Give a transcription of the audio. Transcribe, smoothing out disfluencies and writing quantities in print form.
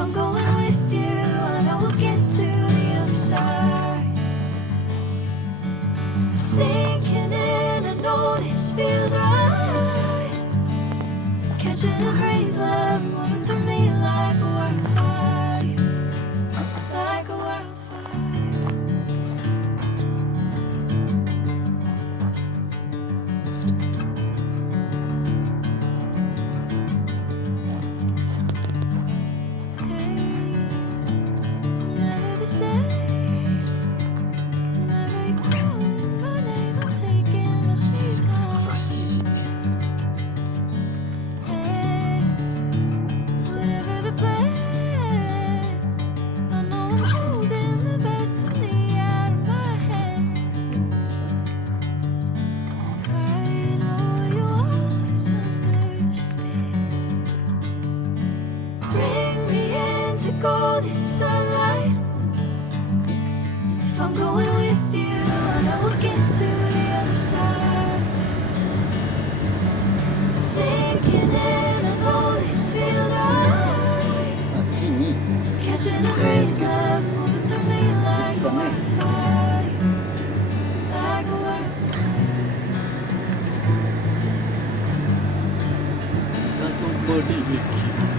I'm going with you, I know we'll get to the other side. Sinking in, I know this feels right. Catching a breeze, love moving through me like a wildfire, like a wildfire. Never the same. Never you calling my name, I'm taking my sweet time. 朝7時 Hey, whatever the plan, I know I'm holding the best of me out of my hands. I know you always understand. Bring me into golden sunlight. If I'm going with you, I know we'll get to the other side. Sinking in, I know this feels right. あ、G に Catching a breeze, love moving through me like a wildfire, like a wildfire. ナトボリ駅